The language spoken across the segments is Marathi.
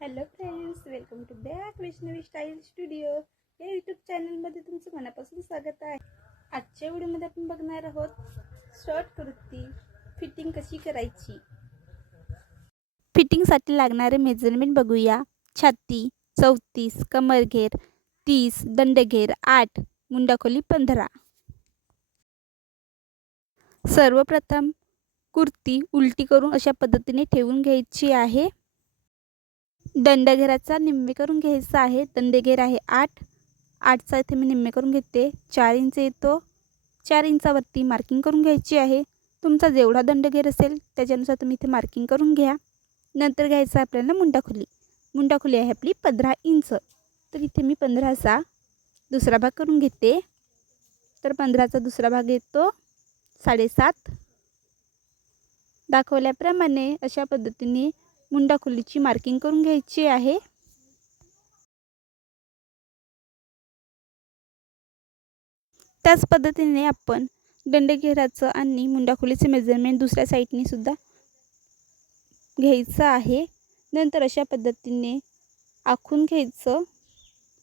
Hello friends, welcome to back Vaishnavi style studio या यूट्यूब चॅनलमध्ये तुमचं मनापासून स्वागत आहे। आजच्या व्हिडिओमध्ये आपण बघणार आहोत शॉर्ट कुर्ती फिटिंग कशी करायची। फिटिंगसाठी लागणारे मेजरमेंट बघूया। छाती 34, कमरघेर 30, दंडघेर 8, मुंडाखोली 15। सर्वप्रथम कुर्ती उलटी करून अशा पद्धतीने ठेवून घ्यायची आहे। दंडघेराचा निम्मे करून घ्यायचा आहे। दंडघेर आहे 8चा इथे मी निम्मे करून घेते। 4 इंच येतो। 4 इंचावरती मार्किंग करून घ्यायची आहे। तुमचा जेवढा दंडघेर असेल त्याच्यानुसार तुम्ही इथे मार्किंग करून घ्या। नंतर घ्यायचं आपल्याला मुंडाखोली। मुंडाखोली आहे आपली 15 इंच। तर इथे मी 15चा दुसरा भाग करून घेते। तर 15चा दुसरा भाग येतो 7.5। दाखवल्याप्रमाणे अशा पद्धतीने मुंडाखोलीची मार्किंग करून घ्यायची आहे। त्याच पद्धतीने आपण दंडघेराचं आणि मुंडाखोलीचे मेजरमेंट दुसऱ्या साईडने सुद्धा घ्यायचं आहे। नंतर अशा पद्धतीने आखून घ्यायचं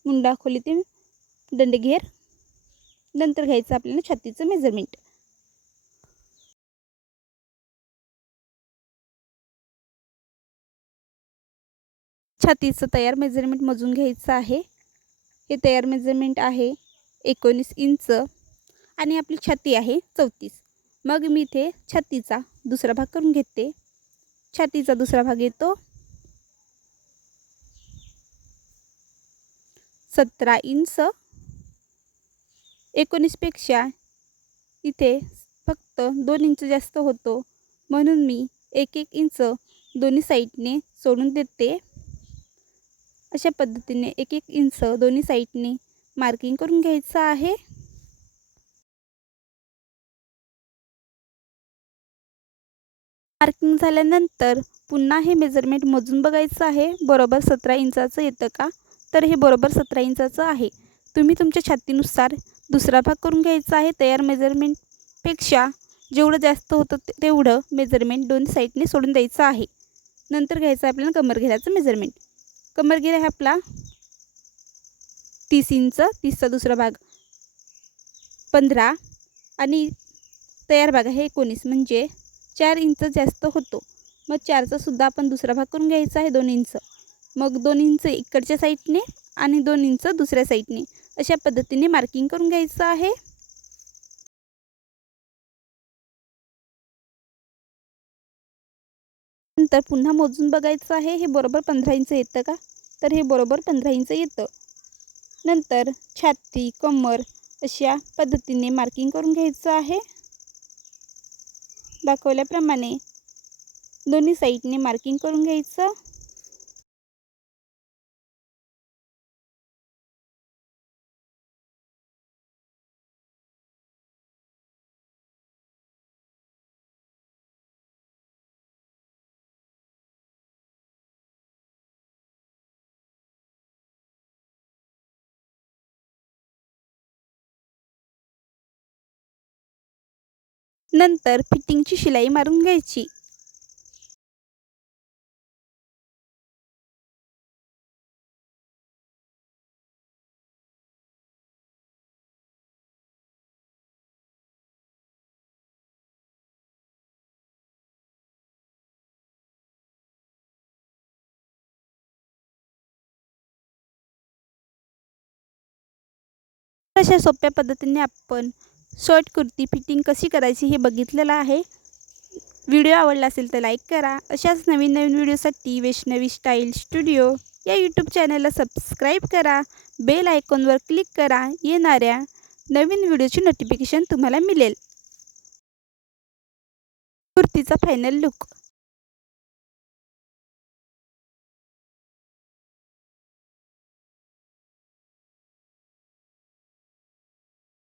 मुंडाखोली ते दंडघेर। नंतर घ्यायचं आपल्याला छातीचं मेजरमेंट। छातीचं तयार मेजरमेंट मोजून घ्यायचं आहे। हे तयार मेजरमेंट आहे 19 इंच आणि आपली छाती आहे 34। मग मी इथे छातीचा दुसरा भाग करून घेते। छातीचा दुसरा भाग येतो 17 इंच। 19 पेक्षा इथे फक्त 2 इंच जास्त होतो, म्हणून मी 1-1 इंच दोन्ही साईडने सोडून देते। अशा पद्धतीने 1-1 इंच दोन्ही साईडने मार्किंग करून घ्यायचं आहे। मार्किंग झाल्यानंतर पुन्हा हे मेजरमेंट मोजून बघायचं आहे बरोबर 17 इंचाचं येतं का। तर हे बरोबर 17 इंचाचं आहे। तुम्ही तुमच्या छातीनुसार दुसरा भाग करून घ्यायचा आहे। तयार मेजरमेंटपेक्षा जेवढं जास्त होतं तेवढं मेजरमेंट दोन्ही साईडने सोडून द्यायचं आहे। नंतर घ्यायचं आपल्याला कमरघेराचं मेजरमेंट। कमरघेर आहे आपला 30 इंच। 30चा दुसरा भाग 15 आणि तयार भाग आहे 19, म्हणजे 4 इंच जास्त होतो। मग 4चा सुद्धा आपण दुसरा भाग करून घ्यायचा आहे 2 इंच। मग 2 इंच इकडच्या साईडने आणि 2 इंच दुसऱ्या साईडने अशा पद्धतीने मार्किंग करून घ्यायचं आहे। नंतर पुन्हा मोजून बघायचं आहे हे बरोबर 15 इंच येतं का। तर हे बरोबर 15 इंच येतं। नंतर छाती कमर अशा पद्धतीने मार्किंग करून घ्यायचं आहे। दाखवल्याप्रमाणे दोन्ही साईडने मार्किंग करून घ्यायचं। नंतर फिटिंगची शिलाई मारून घ्यायची। अशा सोप्या पद्धतीने आपण शॉर्ट कुर्ती फिटिंग कशी करायची हे बघितलेलं आहे। व्हिडिओ आवडला असेल तर लाईक करा। अशाच नवीन नवीन व्हिडिओसाठी वैष्णवी स्टाईल स्टुडिओ या यूट्यूब चॅनलला सबस्क्राईब करा। बेल आयकॉनवर क्लिक करा। येणाऱ्या नवीन व्हिडिओची नोटिफिकेशन तुम्हाला मिळेल। कुर्तीचा फायनल लुक।